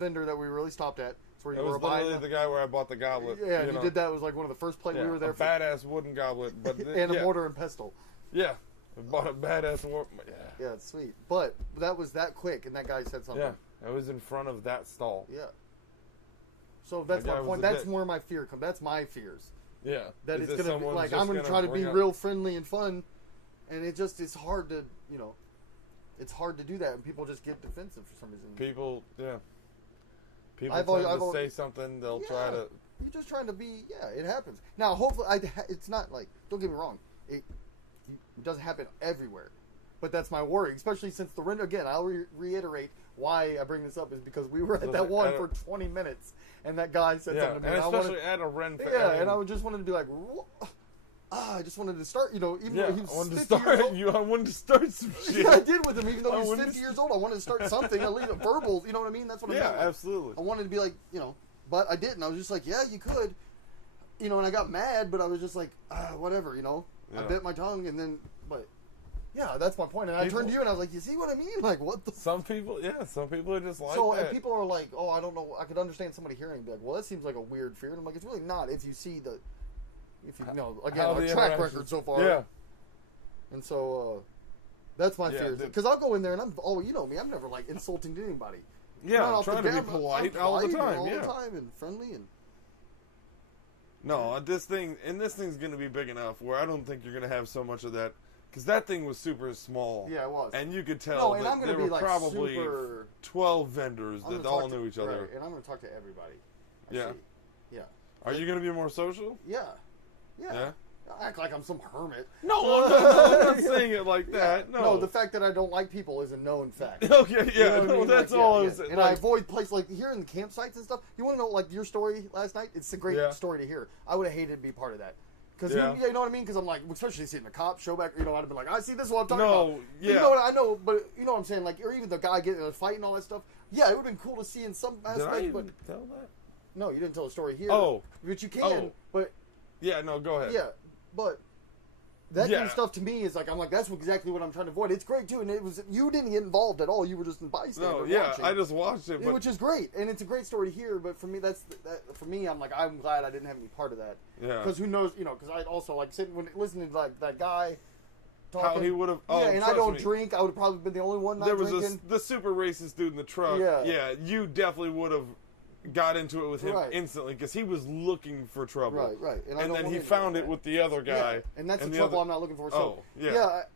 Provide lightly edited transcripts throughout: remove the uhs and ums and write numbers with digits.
vendor that we really stopped at. It's where you It were was buying literally the guy where I bought the goblet. Yeah, and you did that. It was like one of the first places we were there a for. badass wooden goblet, but And a mortar and pestle. Yeah, I bought a badass Yeah, it's sweet. But that was that quick, and that guy said something. Yeah, I was in front of that stall. Yeah. So that's my point. That's where my fear comes. That's my fears. Yeah. That it's gonna be like I'm gonna try to be real friendly and fun, and it's hard to it's hard to do that, and people just get defensive for some reason. People tend to say something. They'll try to. You're just trying to be. Yeah, it happens. Now, hopefully, it's not like. Don't get me wrong. It doesn't happen everywhere, but that's my worry. Especially since the Ren. Again, I'll reiterate why I bring this up is because we were at that one for 20 minutes, and that guy said something to me. And especially at a Ren Faire. Yeah, and I just wanted to be like. I just wanted to start, even though he was 50 years old. I wanted to start some shit. Yeah, I did with him, even though he was 50 years old. I wanted to start something, at least a verbal, you know what I mean? That's what I meant. Yeah, absolutely. I wanted to be like, but I didn't. I was just like, yeah, you could. And I got mad, but I was just like, whatever, Yeah. I bit my tongue, and then, but, yeah, that's my point. And I turned to you, and I was like, you see what I mean? Like, what the... Some people are just like that. So, and people are like, oh, I don't know. I could understand somebody hearing and be like, well, that seems like a weird fear. And I'm like, it's really not if you see the... If you know, again, our track record so far. Yeah. And so, that's my fear. Because I'll go in there and you know me, I'm never like insulting to anybody. Yeah, I'm trying to be polite all the time. All the time and friendly and. No, this thing's going to be big enough where I don't think you're going to have so much of that. Because that thing was super small. Yeah, it was. And you could tell that there were probably super... 12 vendors that all knew each other. Right, and I'm going to talk to everybody. Yeah. Yeah. Are you going to be more social? Yeah. Yeah. I act like I'm some hermit. No, I'm not saying it like that. Yeah. No, the fact that I don't like people is a known fact. Okay, yeah, that's all I was saying. And I avoid places like here in the campsites and stuff. You want to know, like, your story last night? It's a great story to hear. I would have hated to be part of that. Because, you know what I mean? Because I'm like, especially seeing the cop show back, I'd have been like, I see, this is what I'm talking about. Yeah. I know, but you know what I'm saying? Like, or even the guy getting in a fight and all that stuff. Yeah, it would have been cool to see in some aspect. Did I even tell that? No, you didn't tell the story here. Oh. But you can, but... Yeah, no, go ahead. Yeah, but... That kind of stuff to me is like, I'm like, that's exactly what I'm trying to avoid. It's great too, and you didn't get involved at all. You were just in bystander. No, yeah, watching. I just watched it, which is great, and it's a great story to hear. But for me, for me, I'm like, I'm glad I didn't have any part of that. Yeah. Because who knows, because I also like sitting when listening to like that guy. Talking, how he would have. Yeah, and I don't drink. I would have probably been the only one not drinking. There was the super racist dude in the truck. Yeah, you definitely would have got into it with him instantly because he was looking for trouble. Right. And then he found it with the other guy. Yeah. And that's the trouble I'm not looking for. So,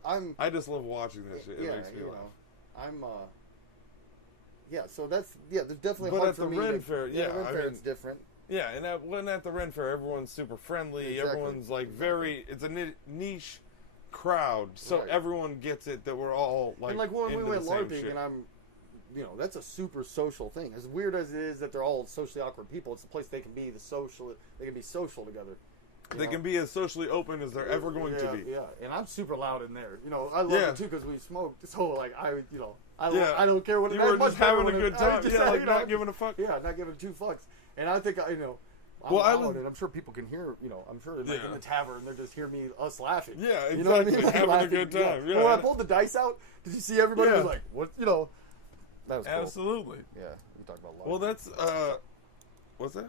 I just love watching that shit. It makes me laugh. So that's, there's definitely but at the Ren Faire, Ren Faire, it's different. Yeah, and when at the Ren Faire, everyone's super friendly. Exactly. Everyone's like it's a niche crowd. So everyone gets it that we're all like, and like when we went LARPing, shit. and that's a super social thing. As weird as it is that they're all socially awkward people, it's a place they can be they can be social together. They can be as socially open as they're ever going to be. Yeah, and I'm super loud in there. I love it too because we smoked. So like I don't care what you were just having a good time. Not giving a fuck. Yeah, not giving 2 fucks. And I think I'm I'm sure people can hear. I'm sure like in the tavern they're just hear us laughing. Yeah, exactly. You know what I mean? Like, having a good time. Yeah. When I pulled the dice out, did you see everybody was like, what? That was cool. Absolutely. Yeah, we talk about well, that's what's that?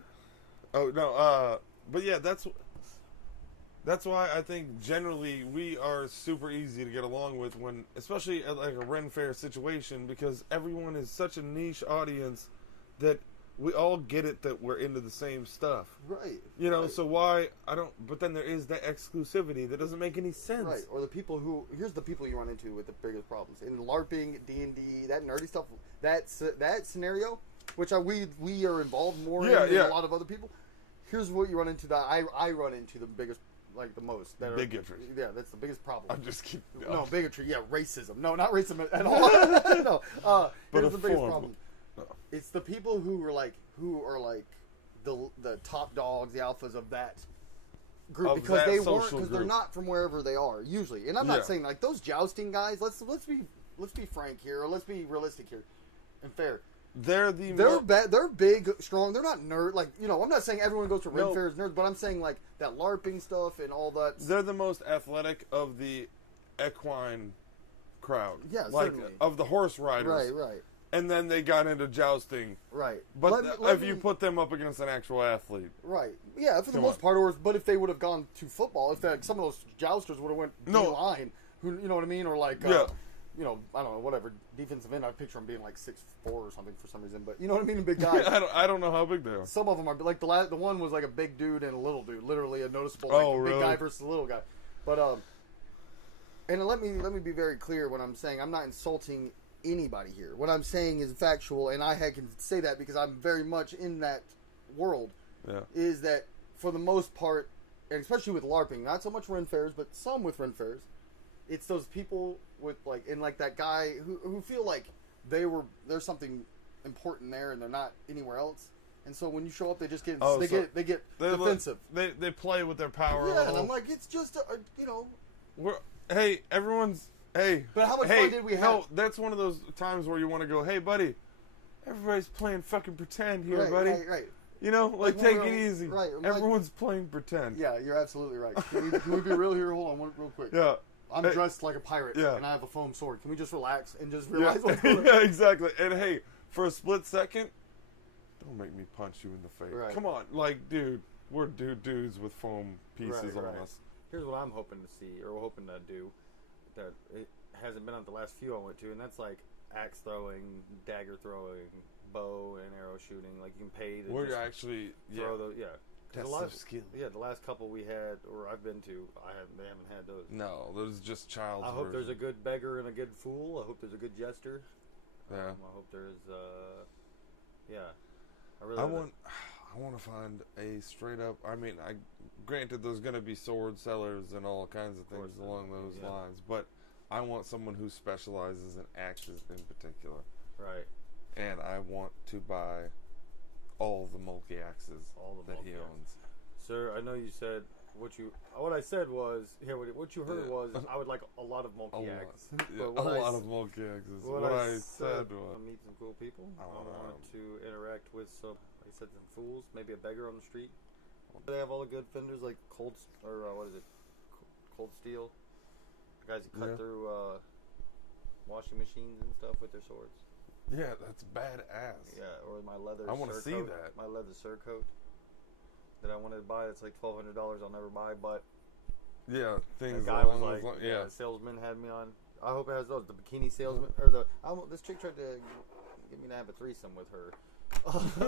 Oh no, but yeah, that's why I think generally we are super easy to get along with especially at like a Ren Faire situation, because everyone is such a niche audience that we all get it that we're into the same stuff. Right. So why but then there is that exclusivity that doesn't make any sense. Right. Or the people here's the people you run into with the biggest problems. In LARPing, D&D, that nerdy stuff, that scenario, which we are involved more in than a lot of other people. Here's what you run into that I run into the biggest, like the most. Bigotry. Yeah, that's the biggest problem. I'm just kidding. No, bigotry. Yeah, racism. No, not racism at all. No. But here's the biggest problem. It's the people who are like the top dogs, the alphas of that group, because they're not from wherever they are usually. And I'm not saying like those jousting guys. Let's be frank here, or let's be realistic here and fair. They're big, strong. They're not nerd. Like I'm not saying everyone goes to Ren Faire as nerds, but I'm saying like that LARPing stuff and all that. They're the most athletic of the equine crowd. Yeah, like certainly. of the horse riders. Right. and then they got into jousting. Right. But if you put them up against an actual athlete. Right. Yeah, for the most part. But if they would have gone to football, if some of those jousters would have went D-line, you know what I mean? Or like, you know, I don't know, whatever, defensive end, I picture them being like 6'4" or something for some reason. But you know what I mean? A big guy. I don't know how big they are. Some of them are, like the one was like a big dude and a little dude. Literally a noticeable big guy versus a little guy. But, and let me be very clear when I'm saying I'm not insulting anybody here. What I'm saying is factual, and I can say that because I'm very much in that world. Yeah. Is that for the most part, and especially with LARPing, not so much Ren Fairs, but some with Ren Fairs, it's those people with like that guy who feel like there's something important there and they're not anywhere else. And so when you show up, they just get they get defensive. They play with their power. Yeah, and I'm like, it's just you know. But how much fun did we have? No, that's one of those times where you want to go, hey, buddy, everybody's playing fucking pretend here, buddy. Right. You know, like take it easy. Right. Everyone's playing pretend. Yeah, you're absolutely right. Can we be real here? Hold on, real quick. Yeah. I'm dressed like a pirate, and I have a foam sword. Can we just relax and just realize what's going on? Yeah, exactly. And hey, for a split second, don't make me punch you in the face. Right. Come on, like, dude, we're dudes with foam pieces on us. Here's what I'm hoping to see, or hoping to do, that it hasn't been on the last few I went to, and that's like axe throwing, dagger throwing, bow and arrow shooting. Like you can pay to We're actually throw those. Yeah. That's a lot of skill. Yeah, the last couple we had, or I've been to, they haven't had those. No, those just child's I hope there's a good beggar and a good fool. I hope there's a good jester. Yeah. I hope there's, I want to find a straight up. I mean, granted, there's going to be sword sellers and all kinds of things along those lines, but I want someone who specializes in axes in particular. Right. And I want to buy all the multi-axes that he owns. Sir, I know you said what I said was, what you heard was, I would like a lot of multi-axes. A lot of multi-axes. What I said was, I meet some cool people. I wanted to interact with some fools, maybe a beggar on the street. They have all the good fenders like cold steel. The guys who cut through washing machines and stuff with their swords. Yeah, that's badass. Yeah, or my leather. I want to see that. My leather surcoat that I wanted to buy. That's like $1,200. I'll never buy, but things. The guy was like, the salesman had me on. I hope it has those. The bikini salesman or this chick tried to get me to have a threesome with her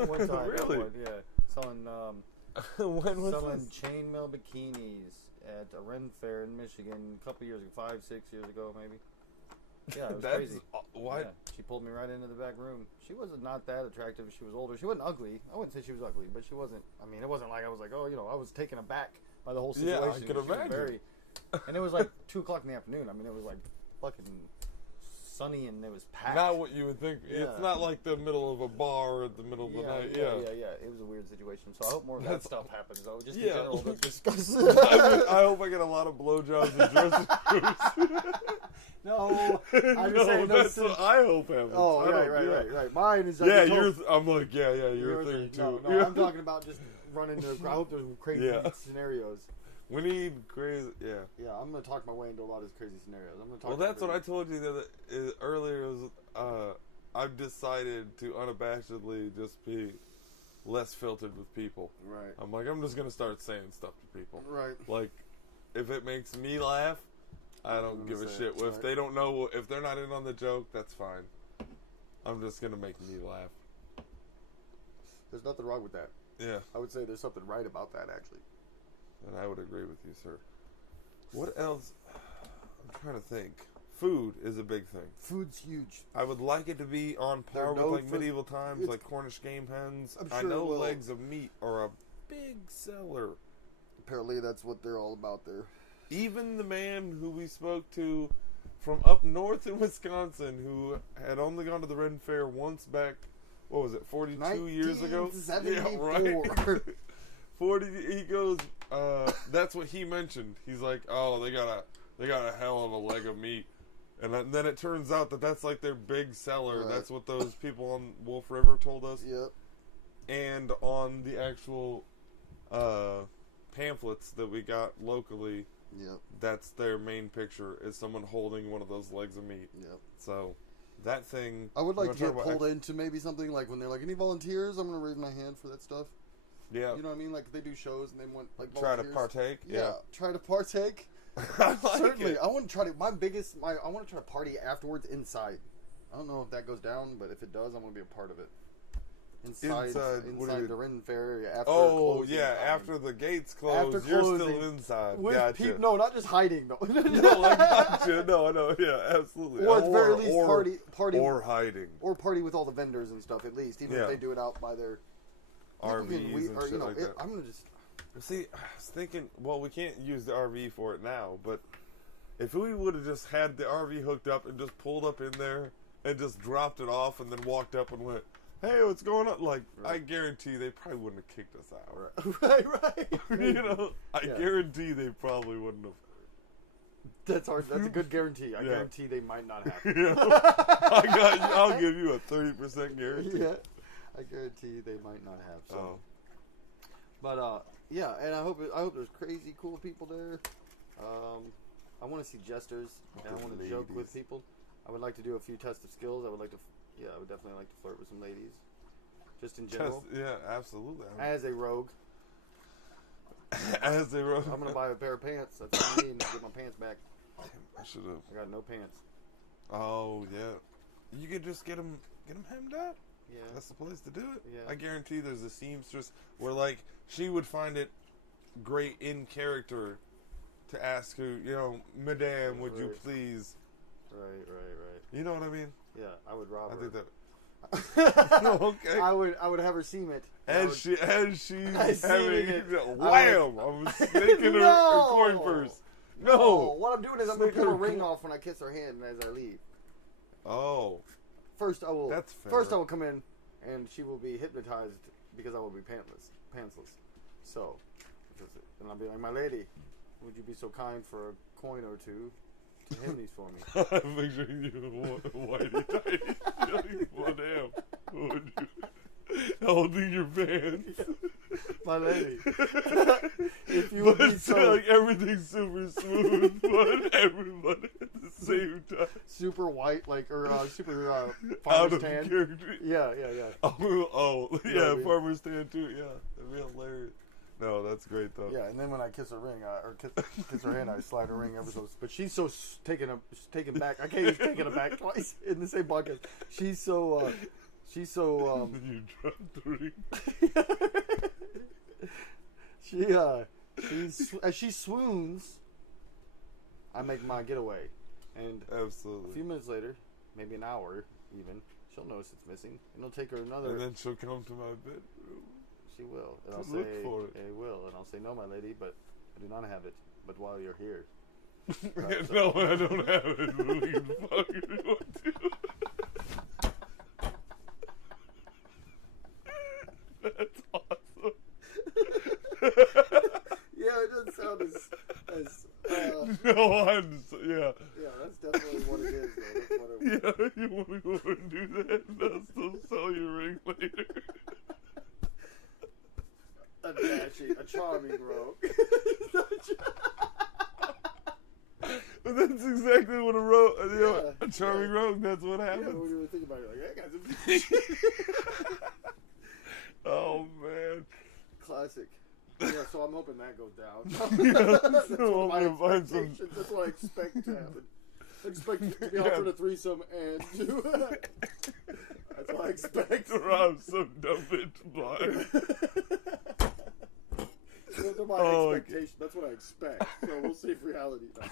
one time. Really? Selling when was selling this? chainmail bikinis at a Ren Faire in Michigan a couple years ago, 5-6 years ago maybe. Yeah, it was crazy. Why? Yeah, she pulled me right into the back room. She wasn't not that attractive. She was older. She wasn't ugly. I wouldn't say she was ugly, but she wasn't. I mean, it wasn't like I was like, I was taken aback by the whole situation. Yeah, I could imagine. And it was like 2:00 in the afternoon. I mean, it was like fucking sunny and it was packed. Not what you would think. Yeah. It's not like the middle of a bar at the middle of the night. Yeah. It was a weird situation. So I hope more of that stuff happens. Though, just in general, to discuss. I hope I get a lot of blowjobs and dressing rooms. No, I'm just saying that's what I hope happens. Oh, right. Mine is I'm like, your thing too. No, I'm talking about just running into. I hope there's crazy scenarios. We need crazy, Yeah, I'm gonna talk my way into a lot of these crazy scenarios. I'm gonna talk. Well, that's what I told you earlier. I've decided to unabashedly just be less filtered with people. Right. I'm just gonna start saying stuff to people. Right. Like, if it makes me laugh, I don't give a shit. Well, if they don't know, if they're not in on the joke, that's fine. I'm just gonna make me laugh. There's nothing wrong with that. Yeah. I would say there's something right about that, actually. And I would agree with you, sir. What else? I'm trying to think. Food is a big thing. Food's huge. I would like it to be on par with like medieval times, like Cornish game hens. I know legs of meat are a big seller. Apparently, that's what they're all about there. Even the man who we spoke to from up north in Wisconsin, who had only gone to the Ren Faire once back, what was it, 42 years ago? 1974. Yeah, right. 40. He goes. That's what he mentioned. He's like, oh, they got a hell of a leg of meat, and then it turns out that that's like their big seller. Right. That's what those people on Wolf River told us. Yep. And on the actual pamphlets that we got locally, yep, that's their main picture is someone holding one of those legs of meat. Yep. So that thing. I would like to get pulled into maybe something like when they're like, any volunteers? I'm going to raise my hand for that stuff. Yeah. You know what I mean? Like they do shows and they want like try volunteers. to partake. Yeah. Try to partake. I like Certainly. it. I want to try to. I want to try to party afterwards inside. I don't know if that goes down, but if it does, I'm going to be a part of it. Inside the Ren Faire area. After the gates close, you're still inside. Gotcha. No, not just hiding. No, no, I gotcha. No, yeah, absolutely. Or at the very least, party or hiding, or party with all the vendors and stuff. At least, even if they do it out by their RVs and shit like that. I'm gonna just see. I was thinking, well, we can't use the RV for it now, but if we would have just had the RV hooked up and just pulled up in there and just dropped it off and then walked up and went, hey, what's going on? Like, right. I guarantee they probably wouldn't have kicked us out. Right. You know, I guarantee they probably wouldn't have. That's a good guarantee. I guarantee they might not have. I'll give you a 30% guarantee. Yeah, I guarantee they might not have. So, but and I hope there's crazy cool people there. I want to see jesters, and I want to joke with people. I would like to do a few tests of skills. I would definitely like to flirt with some ladies. Just in general. Absolutely. As a rogue. I'm going to buy a pair of pants. That's what I need to get my pants back. Damn, I should have. I got no pants. Oh, yeah. You could just get them hemmed up. Yeah. That's the place to do it. Yeah. I guarantee there's a seamstress where, like, she would find it great in character to ask who, Madame, would you please... Right. You know what I mean? Yeah, I would rob her. I think that. Okay. I would have her seam it. She's having it. Wham! I'm snaking her coin purse. No. What I'm doing is I'm gonna pull her ring off when I kiss her hand as I leave. Oh. First I will. That's fair. First I will come in, and she will be hypnotized because I will be pantsless. So, and I'll be like, my lady, would you be so kind for a coin or two? Him these for me. I'm picturing you whitey tighty. Madame, holding your pants. My lady. If you would be so like everything's super smooth, but everybody at the same time. Super white, super farmer's tan. Character. Yeah. Farmer's tan too. Yeah, that'd be hilarious. No, that's great though. Yeah, and then when I kiss her ring, kiss her hand, I slide her ring ever so. But she's so taken back. I can't even take it back twice in the same podcast. She's so. You dropped the ring. As she swoons, I make my getaway, and absolutely. A few minutes later, maybe an hour even, she'll notice it's missing, and it'll take her another. And then she'll come to my bedroom. She will. And I'll look say, for it. I will. And I'll say, no, my lady, but I do not have it. But while you're here. No, I don't have it. We can fucking want to. That's awesome. Yeah, it doesn't sound as no, yeah. Yeah, that's definitely what it is, though. That's what you want to go and do that, and I'll still sell your ring later. A charming rogue. But that's exactly what a charming rogue, that's what happens. Yeah, when you really think about it, like, hey, guys. Oh, man. Classic. Yeah, so I'm hoping that goes down. That's what I expect to happen. I expect to be offered a threesome and to... that's what I expect. To rob some dumb bitch blind. Those are my expectations. That's what I expect. So we'll see if reality does.